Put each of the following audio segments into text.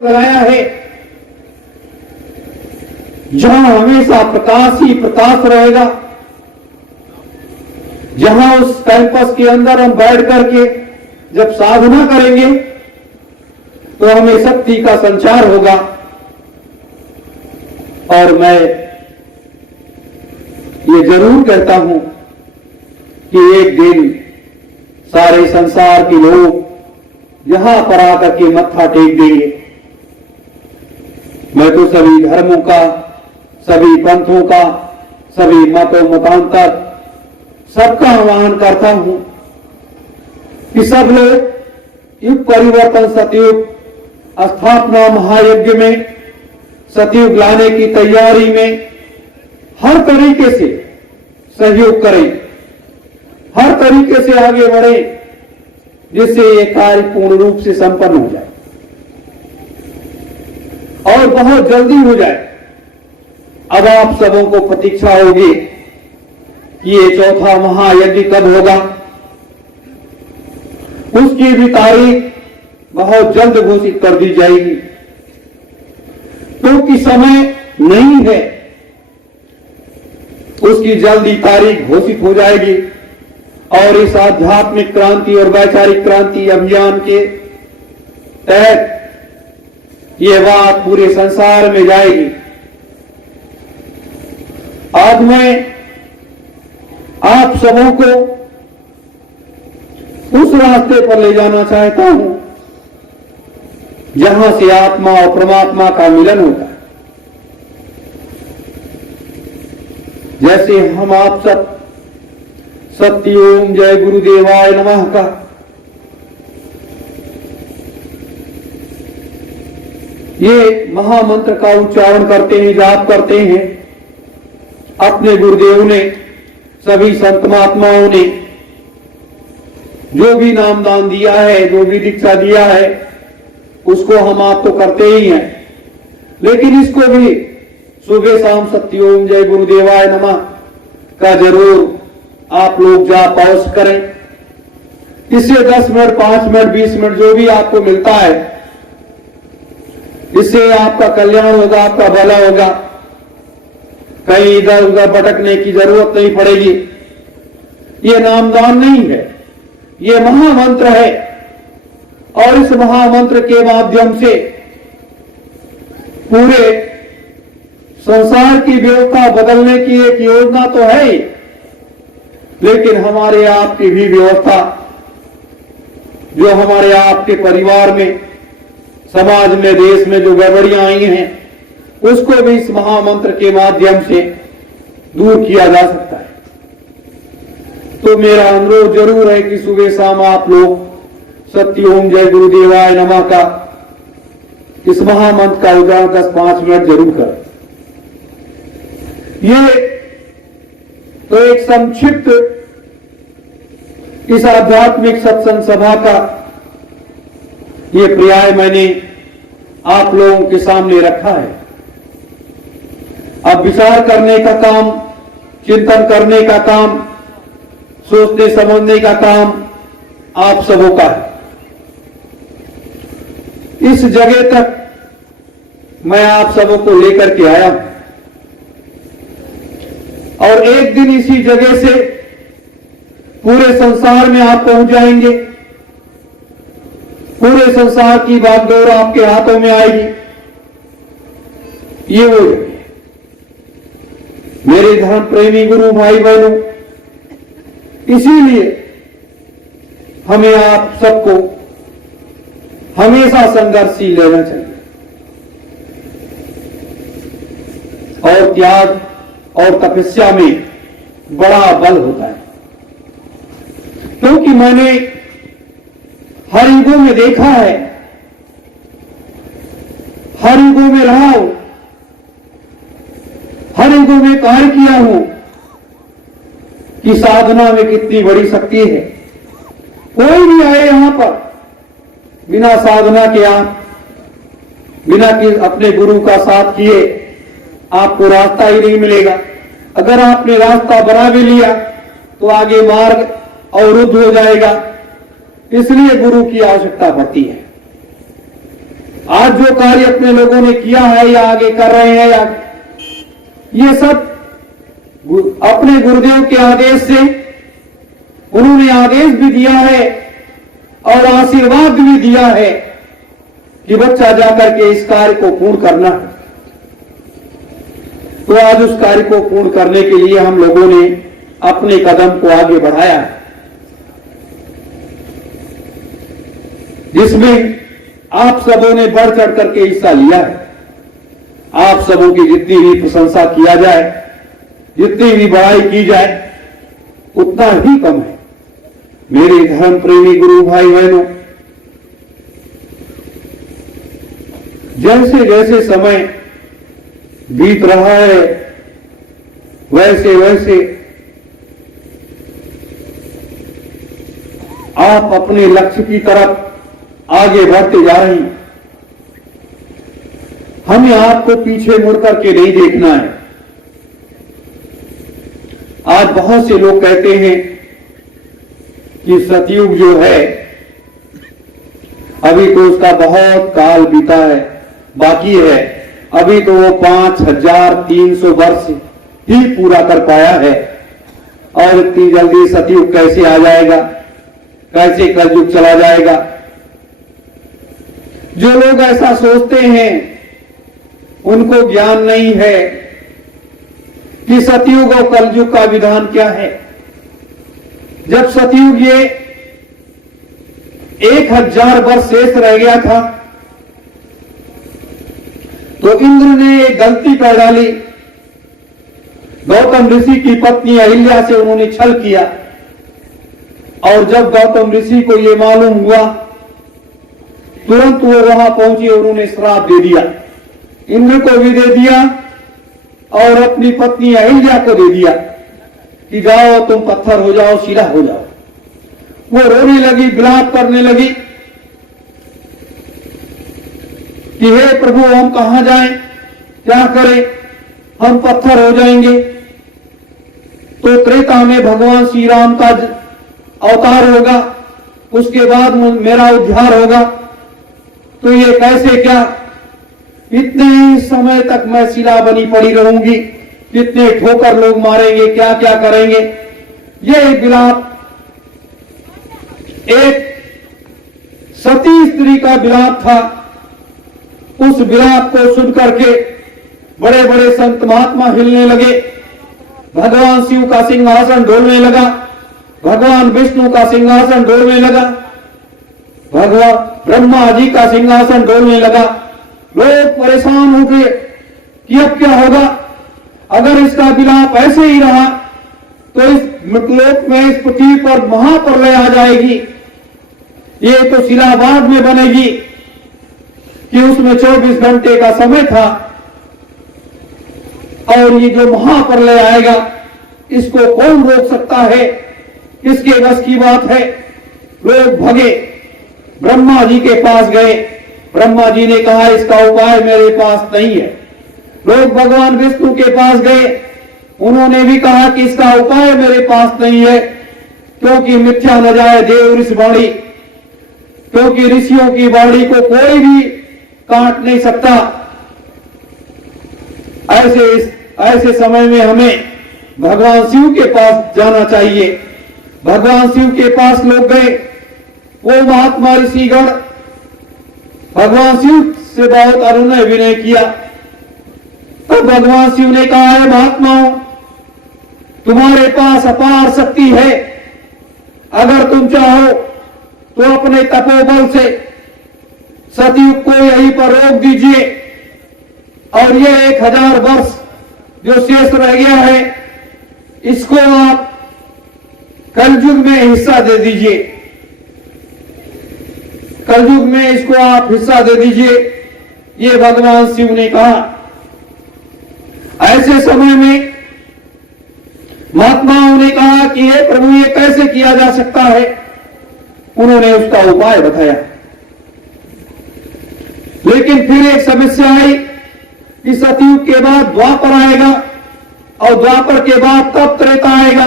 लगाया है जहां हमेशा प्रकाश ही प्रकाश रहेगा, जहां उस कैंपस के अंदर हम बैठ करके जब साधना करेंगे तो हमें शक्ति का संचार होगा। और मैं ये जरूर कहता हूं कि एक दिन सारे संसार के लोग यहां पर आकर के मत्था टेक देंगे। मैं तो सभी धर्मों का, सभी पंथों का, सभी मतों मतांतर सबका आह्वान करता हूं कि सब लोग युग परिवर्तन सतयुग स्थापना महायज्ञ में, सतयुग लाने की तैयारी में हर तरीके से सहयोग करें, हर तरीके से आगे बढ़े, जिससे ये कार्य पूर्ण रूप से संपन्न हो जाए और बहुत जल्दी हो जाए। अब आप सबों को प्रतीक्षा होगी कि ये चौथा महायज्ञ कब होगा। उसकी भी तारीख बहुत जल्द घोषित कर दी जाएगी, क्योंकि समय नहीं है। उसकी जल्दी तारीख घोषित हो जाएगी और इस आध्यात्मिक क्रांति और वैचारिक क्रांति अभियान के तहत ये बात पूरे संसार में जाएगी। आज मैं आप सबों को उस रास्ते पर ले जाना चाहता हूं जहां से आत्मा और परमात्मा का मिलन होता है। जैसे हम आप सब सत्य ओम जय गुरुदेवाय नमः का ये महामंत्र का उच्चारण करते हैं, जाप करते हैं। अपने गुरुदेव ने, सभी संत महात्माओं ने जो भी नामदान दिया है, जो भी दीक्षा दिया है, उसको हम आप तो करते ही हैं, लेकिन इसको भी सुबह शाम सत्य ओम जय गुरुदेवाय नमः का जरूर आप लोग जाप अवश्य करें। इससे 10 मिनट, 5 मिनट, 20 मिनट जो भी आपको मिलता है, इससे आपका कल्याण होगा, आपका भला होगा। कहीं इधर उधर भटकने की जरूरत नहीं पड़ेगी। ये नामदान नहीं है, ये महामंत्र है और इस महामंत्र के माध्यम से पूरे संसार की व्यवस्था बदलने की एक योजना तो है ही, लेकिन हमारे आपकी भी व्यवस्था, जो हमारे आपके परिवार में, समाज में, देश में जो गड़बड़ियां आई हैं, उसको भी इस महामंत्र के माध्यम से दूर किया जा सकता है। तो मेरा अनुरोध जरूर है कि सुबह शाम आप लोग सत्य ओम जय गुरुदेवाय नमः का इस महामंत्र का उच्चारण 10-5 मिनट जरूर करें। ये तो एक संक्षिप्त इस आध्यात्मिक सत्संग सभा का ये पर्याय मैंने आप लोगों के सामने रखा है। अब विचार करने का काम, चिंतन करने का काम, सोचने समझने का काम आप सबों का है। इस जगह तक मैं आप सबों को लेकर के आया हूं और एक दिन इसी जगह से पूरे संसार में आप पहुंच जाएंगे। पूरे संसार की बागडोर आपके हाथों में आएगी। ये वो जगह मेरे धर्म प्रेमी गुरु भाई बहनों, इसीलिए हमें आप सबको हमेशा संघर्षशील रहना चाहिए और त्याग और तपस्या में बड़ा बल होता है। क्योंकि मैंने हर युगों में देखा है, हर युगों में रहा हूं, हर युगों में कार्य किया हूं कि साधना में कितनी बड़ी शक्ति है। कोई भी आए यहां पर बिना साधना के, आप बिना कि अपने गुरु का साथ किए आपको रास्ता ही नहीं मिलेगा। अगर आपने रास्ता बना भी लिया तो आगे मार्ग अवरुद्ध हो जाएगा। इसलिए गुरु की आवश्यकता पड़ती है। आज जो कार्य अपने लोगों ने किया है या आगे कर रहे हैं, या ये सब अपने गुरुदेव के आदेश से उन्होंने आदेश भी दिया है और आशीर्वाद भी दिया है कि बच्चा जाकर के इस कार्य को पूर्ण करना है। तो आज उस कार्य को पूर्ण करने के लिए हम लोगों ने अपने कदम को आगे बढ़ाया है, जिसमें आप सबों ने बढ़ चढ़ करके हिस्सा लिया है। आप सबों की जितनी भी प्रशंसा किया जाए, जितनी भी बड़ाई की जाए, उतना ही कम है। मेरे धर्म प्रेमी गुरु भाई बहनों, जैसे जैसे समय बीत रहा है, वैसे वैसे आप अपने लक्ष्य की तरफ आगे बढ़ते जा रही हैं। हमें आपको पीछे मुड़ करके नहीं देखना है। आज बहुत से लोग कहते हैं कि सतयुग जो है, अभी तो उसका बहुत काल बीता है, बाकी है, अभी तो वो 5300 वर्ष ही पूरा कर पाया है, और इतनी जल्दी सतयुग कैसे आ जाएगा, कैसे कलयुग चला जाएगा। जो लोग ऐसा सोचते हैं उनको ज्ञान नहीं है कि सतयुग और कलयुग का विधान क्या है। जब सतयुग ये 1000 वर्ष शेष रह गया था, तो इंद्र ने एक गलती कर डाली। गौतम ऋषि की पत्नी अहिल्या से उन्होंने छल किया, और जब गौतम ऋषि को यह मालूम हुआ, तुरंत वो वहां पहुंचे और उन्होंने श्राप दे दिया। इंद्र को भी दे दिया और अपनी पत्नी अहिल्या को दे दिया कि जाओ तुम पत्थर हो जाओ, शिला हो जाओ। वो रोने लगी, विलाप करने लगी कि हे प्रभु, हम कहां जाएं, क्या करें, हम पत्थर हो जाएंगे। तो त्रेता में भगवान श्री राम का अवतार होगा, उसके बाद मेरा उद्धार होगा। तो ये कैसे, क्या इतने समय तक मैं शिला बनी पड़ी रहूंगी, कितने ठोकर लोग मारेंगे, क्या क्या करेंगे। ये विलाप एक सती स्त्री का विलाप था। उस विलाप को सुन करके बड़े बड़े संत महात्मा हिलने लगे। भगवान शिव का सिंहासन डोलने लगा, भगवान विष्णु का सिंहासन डोलने लगा, भगवान ब्रह्मा जी का सिंहासन डोलने लगा। लोग परेशान हो गए कि अब क्या होगा। अगर इसका विलाप ऐसे ही रहा तो इस मृतलोक में, इस पृथ्वी पर महाप्रलय आ जाएगी। ये तो शिला बाद में बनेगी कि उसमें 24 घंटे का समय था, और ये जो महाप्रलय आएगा इसको कौन रोक सकता है, किसके बस की बात है। लोग भगे, ब्रह्मा जी के पास गए। ब्रह्मा जी ने कहा इसका उपाय मेरे पास नहीं है। लोग भगवान विष्णु के पास गए, उन्होंने भी कहा कि इसका उपाय मेरे पास नहीं है, क्योंकि मिथ्या न जाए देव ऋषि वाणी, क्योंकि ऋषियों की वाणी को कोई भी काट नहीं सकता। ऐसे समय में हमें भगवान शिव के पास जाना चाहिए। भगवान शिव के पास लोग गए। वो महात्मा ऋषिगण भगवान शिव से बहुत अनुनय विनय किया। तब भगवान शिव ने कहा, है महात्माओं, तुम्हारे पास अपार शक्ति है। अगर तुम चाहो तो अपने तपोबल से सतयुग को यहीं पर रोक दीजिए, और ये 1000 वर्ष जो शेष रह गया है, इसको आप कलयुग में हिस्सा दे दीजिए। कलयुग में इसको आप हिस्सा दे दीजिए, ये भगवान शिव ने कहा। ऐसे समय में महात्माओं ने कहा कि हे प्रभु, ये कैसे किया जा सकता है। उन्होंने उसका उपाय बताया। लेकिन फिर एक समस्या आई कि सतयुग के बाद द्वापर आएगा, और द्वापर के बाद तब त्रेता आएगा।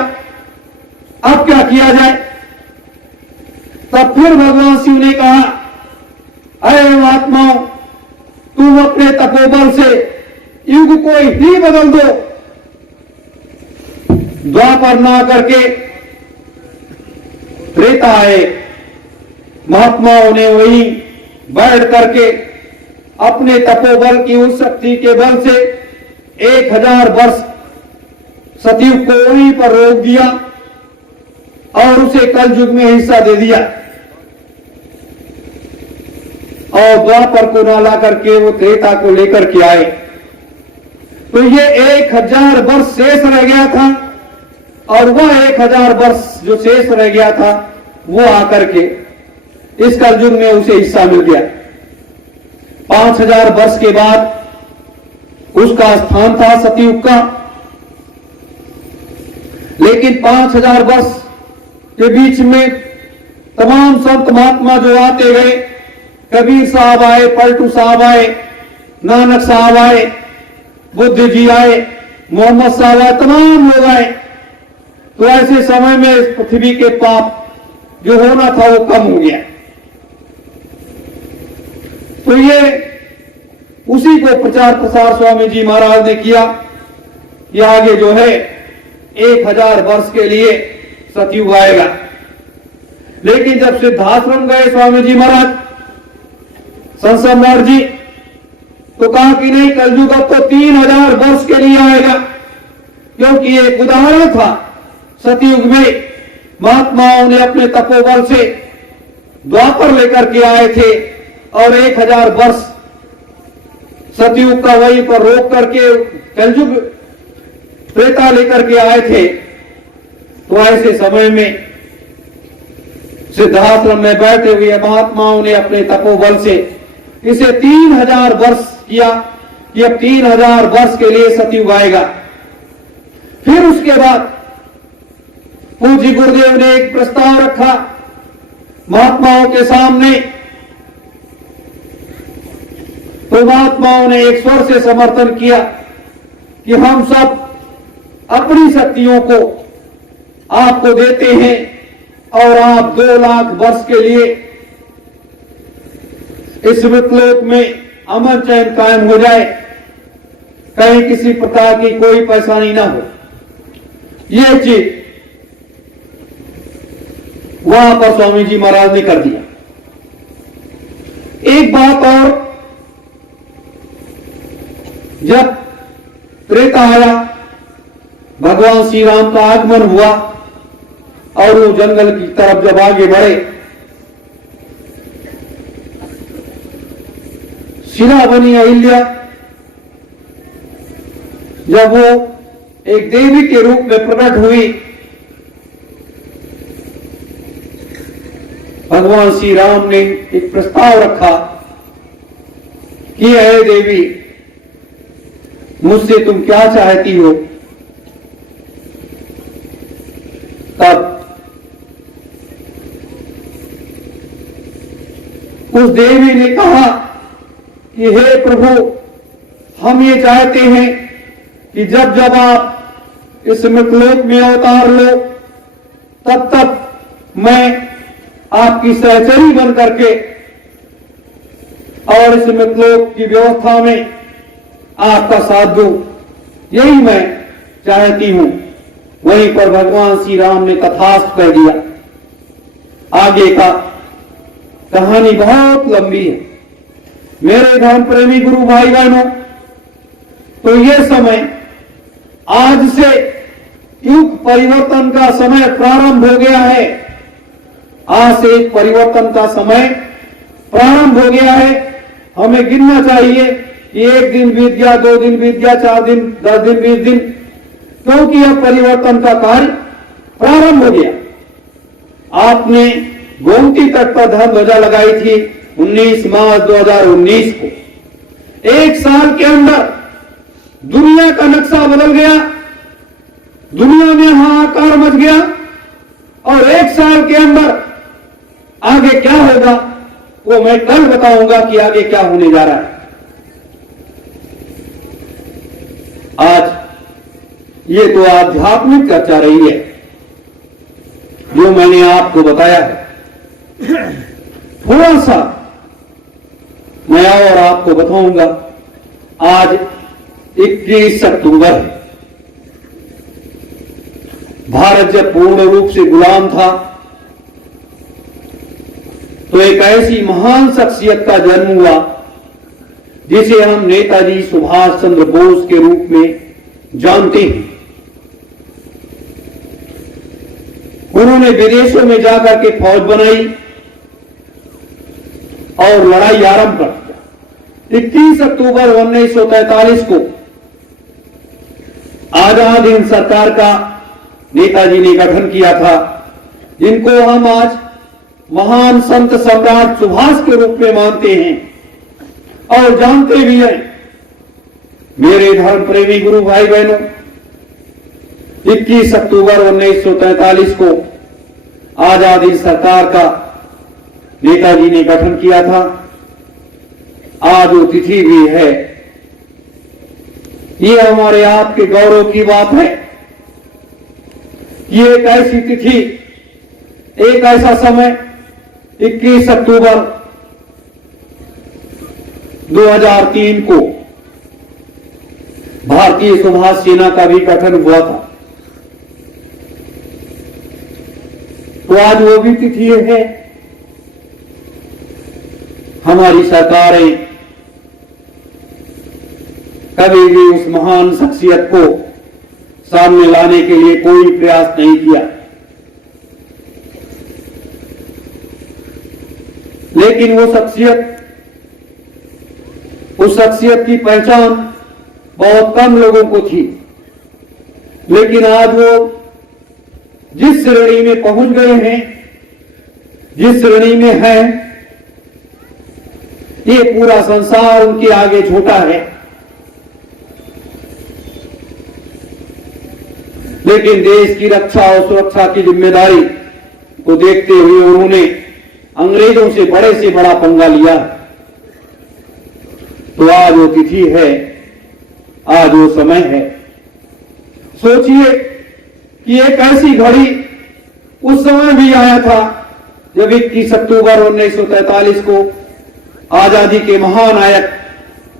अब क्या किया जाए। तब फिर भगवान शिव ने कहा, अरे महात्माओं, तुम अपने तपोबल से युग को ही बदल दो। द्वापर ना करके त्रेता आए, महात्माओं ने वहीं बैठ करके अपने तपोबल की उस शक्ति के बल से 1000 वर्ष सतयुग को वहीं पर रोक दिया और उसे कलयुग में हिस्सा दे दिया और द्वापर को ना ला करके वो त्रेता को लेकर के आए। तो ये 1000 वर्ष शेष रह गया था और वह 1000 वर्ष जो शेष रह गया था वो आकर के इस कलयुग में उसे हिस्सा मिल गया। 5000 वर्ष के बाद उसका स्थान था सतयुग का, लेकिन 5000 वर्ष के बीच में तमाम संत महात्मा जो आते गए, कबीर साहब आए, पलटू साहब आए, नानक साहब आए, बुद्ध जी आए, मोहम्मद साहब आए, तमाम लोग आए। तो ऐसे समय में इस पृथ्वी के पाप जो होना था वो कम हो गया। तो ये उसी को प्रचार प्रसार स्वामी जी महाराज ने किया कि आगे जो है 1000 वर्ष के लिए सतयुग आएगा। लेकिन जब सिद्धाश्रम गए स्वामी जी महाराज संत सम्राट जी, तो कहा कि नहीं, कलयुग अब तो 3000 वर्ष के लिए आएगा, क्योंकि एक उदाहरण था सतयुग में महात्माओं ने अपने तपोबल से द्वापर लेकर के आए थे और 1000 वर्ष सतयुग का वहीं पर रोक करके कलयुग त्रेता लेकर के आए थे। तो ऐसे समय में सिद्धाश्रम में बैठे हुए महात्माओं ने अपने तपोबल से इसे 3000 वर्ष किया कि अब 3000 वर्ष के लिए सतयुग आएगा। फिर उसके बाद पूज्य गुरुदेव ने एक प्रस्ताव रखा महात्माओं के सामने। तो महात्माओं ने एक स्वर से समर्थन किया कि हम सब अपनी शक्तियों को आपको देते हैं और आप 2 लाख वर्ष के लिए इस मृतलोक में अमन चैन कायम हो जाए, कहीं किसी प्रकार की कोई परेशानी ना हो। यह चीज वहां पर स्वामी जी महाराज ने कर दिया। एक बात और, जब त्रेता आया, भगवान श्री राम का आगमन हुआ और वो जंगल की तरफ जब आगे बढ़े, शिला बनी अहिल्या, जब वो एक देवी के रूप में प्रकट हुई, भगवान श्री राम ने एक प्रस्ताव रखा कि हे देवी, मुझसे तुम क्या चाहती हो? तब उस देवी ने कहा कि हे प्रभु, हम ये चाहते हैं कि जब जब आप इस मृतलोक में अवतार लो, तब तक मैं आपकी सहचरी बन करके और इस मृतलोक की व्यवस्था में आपका साथ दूं, यही मैं चाहती हूं। वहीं पर भगवान श्री राम ने तथास्तु कह दिया। आगे का कहानी बहुत लंबी है मेरे धर्म प्रेमी गुरु भाई बहनों। तो यह समय आज से युग परिवर्तन का समय प्रारंभ हो गया है। आज से एक परिवर्तन का समय प्रारंभ हो गया है। हमें गिनना चाहिए कि 1 दिन बीत गया, 2 दिन बीत गया, 4 दिन, 10 दिन, 20 दिन, क्योंकि यह परिवर्तन का कार्य प्रारंभ हो गया। आपने गोमती तट पर धर्म ध्वजा लगाई थी 19 मार्च 2019 को। 1 साल के अंदर दुनिया का नक्शा बदल गया, दुनिया में हाहाकार मच गया और 1 साल के अंदर आगे क्या होगा वो मैं कल बताऊंगा कि आगे क्या होने जा रहा है। आज ये तो आध्यात्मिक चर्चा रही है जो मैंने आपको बताया है। थोड़ा सा मैं और आपको बताऊंगा। आज 21 अक्टूबर है। भारत जब पूर्ण रूप से गुलाम था तो एक ऐसी महान शख्सियत का जन्म हुआ जिसे हम नेताजी सुभाष चंद्र बोस के रूप में जानते हैं। उन्होंने विदेशों में जाकर के फौज बनाई और लड़ाई आरंभ कर दिया। 21 अक्टूबर 1943 को आजाद हिंद सरकार का नेताजी ने गठन किया था, जिनको हम आज महान संत सम्राट सुभाष के रूप में मानते हैं और जानते भी हैं। मेरे धर्म प्रेमी गुरु भाई बहनों, 21 अक्टूबर 1943 को आजाद हिंद सरकार का नेताजी ने गठन किया था। आज वो तिथि भी है। ये हमारे आपके गौरव की बात है। ये एक ऐसी तिथि, एक ऐसा समय 21 अक्टूबर 2003 को भारतीय सुभाष सेना का भी गठन हुआ था। तो आज वो भी तिथि है। हमारी सरकारें कभी भी उस महान शख्सियत को सामने लाने के लिए कोई प्रयास नहीं किया, लेकिन वो शख्सियत, उस शख्सियत की पहचान बहुत कम लोगों को थी। लेकिन आज वो जिस श्रेणी में पहुंच गए हैं, जिस श्रेणी में है, ये पूरा संसार उनके आगे छोटा है। लेकिन देश की रक्षा और सुरक्षा की जिम्मेदारी को देखते हुए उन्होंने अंग्रेजों से बड़ा पंगा लिया। तो आज वो तिथि है, आज वो समय है। सोचिए कि एक ऐसी घड़ी उस समय भी आया था जब 21 अक्टूबर 1943 को आजादी के महानायक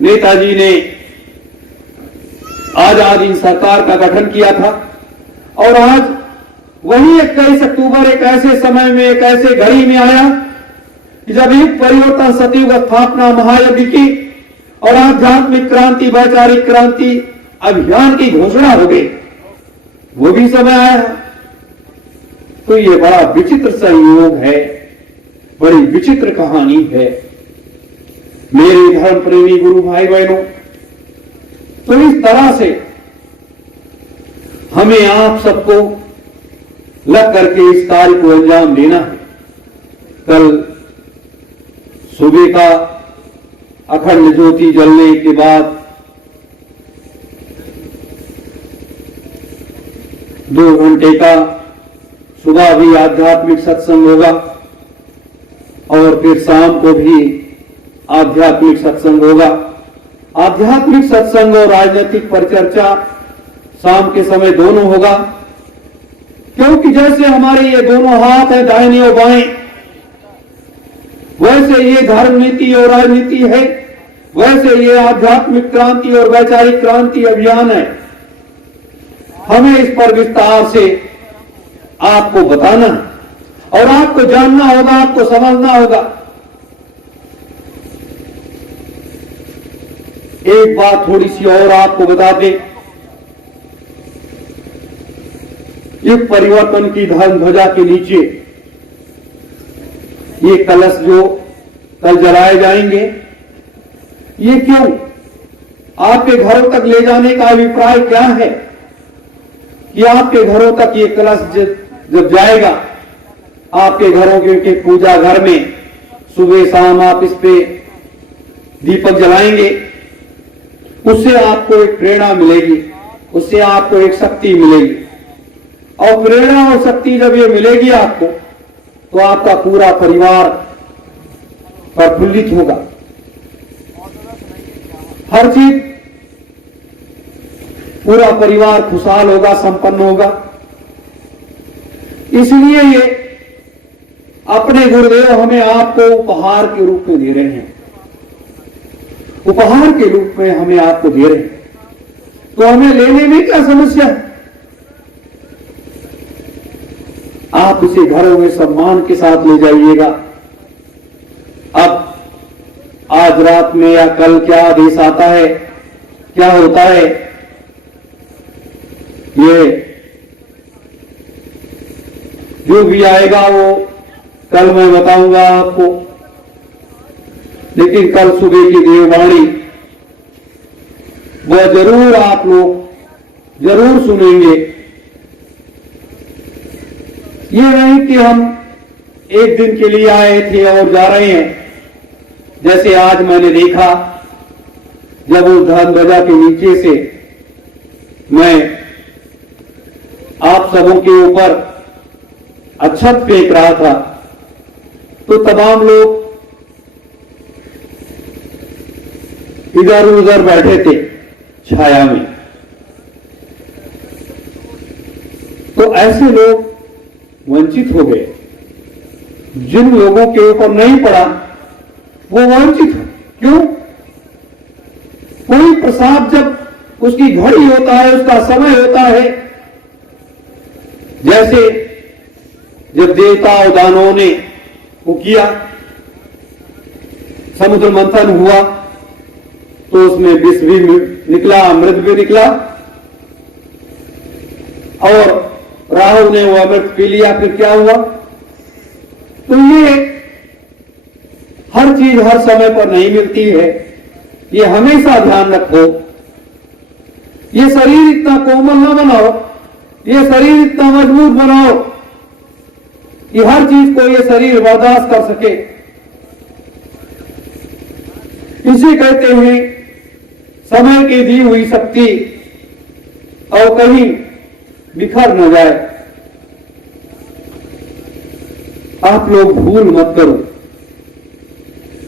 नेताजी ने आजाद हिंद सरकार का गठन किया था। और आज वही 21 अक्टूबर एक ऐसे समय में, एक ऐसे घड़ी में आया कि जब युग परिवर्तन, सतयुग स्थापना, महायज्ञ की और आध्यात्मिक क्रांति, वैचारिक क्रांति अभियान की घोषणा हो गई। वो भी समय आया। तो ये बड़ा विचित्र संयोग है, बड़ी विचित्र कहानी है। मेरे धर्म प्रेमी गुरु भाई बहनों, तो इस तरह से हमें आप सबको लग करके इस कार्य को अंजाम देना है। कल सुबह का अखंड ज्योति जलने के बाद 2 घंटे का सुबह भी आध्यात्मिक सत्संग होगा और फिर शाम को भी आध्यात्मिक सत्संग होगा। आध्यात्मिक सत्संग और राजनीतिक परिचर्चा शाम के समय दोनों होगा, क्योंकि जैसे हमारे ये दोनों हाथ हैं, दाहिने और बाएं, वैसे ये धर्म नीति और राजनीति है, वैसे ये आध्यात्मिक क्रांति और वैचारिक क्रांति अभियान है। हमें इस पर विस्तार से आपको बताना और आपको जानना होगा, आपको समझना होगा। एक बात थोड़ी सी और आपको बता दें, युग परिवर्तन की धर्म ध्वजा के नीचे ये कलश जो कल जलाए जाएंगे, ये क्यों? आपके घरों तक ले जाने का अभिप्राय क्या है कि आपके घरों तक ये कलश जब जाएगा, आपके घरों के पूजा घर में सुबह शाम आप इस पे दीपक जलाएंगे, उससे आपको एक प्रेरणा मिलेगी, उससे आपको एक शक्ति मिलेगी। और प्रेरणा और शक्ति जब ये मिलेगी आपको, तो आपका पूरा परिवार प्रफुल्लित होगा, हर चीज, पूरा परिवार खुशहाल होगा, संपन्न होगा। इसलिए ये अपने गुरुदेव हमें आपको उपहार के रूप में दे रहे हैं। उपहार के रूप में हमें आपको दे रहे हैं, तो हमें लेने में क्या समस्या है? आप इसे घरों में सम्मान के साथ ले जाइएगा। अब आज रात में या कल क्या आदेश आता है, क्या होता है, ये जो भी आएगा वो कल मैं बताऊंगा आपको। लेकिन कल सुबह की देववाणी वह जरूर आप लोग जरूर सुनेंगे। ये नहीं कि हम एक दिन के लिए आए थे और जा रहे हैं। जैसे आज मैंने देखा, जब उस ध्वजा के नीचे से मैं आप सबों के ऊपर अक्षत फेंक रहा था, तो तमाम लोग इधर उधर बैठे थे छाया में। तो ऐसे लोग वंचित हो गए। जिन लोगों के ऊपर नहीं पड़ा वो वंचित है। क्यों? कोई प्रसाद जब उसकी घड़ी होता है, उसका समय होता है, जैसे जब देवता और दानवों ने वो किया, समुद्र मंथन हुआ, तो उसमें विष भी निकला, अमृत भी निकला, और राहु ने वो अमृत पी लिया। फिर क्या हुआ? तो ये हर चीज हर समय पर नहीं मिलती है, ये हमेशा ध्यान रखो। ये शरीर इतना कोमल ना बनाओ, ये शरीर इतना मजबूत बनाओ कि हर चीज को ये शरीर बर्दाश्त कर सके। इसे कहते हैं समय की दी हुई शक्ति और कहीं बिखर न जाए। आप लोग भूल मत करो,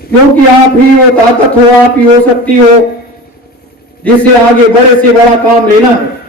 क्योंकि आप ही वो ताकत हो, आप ही हो शक्ति हो जिससे आगे बड़े से बड़ा काम लेना है।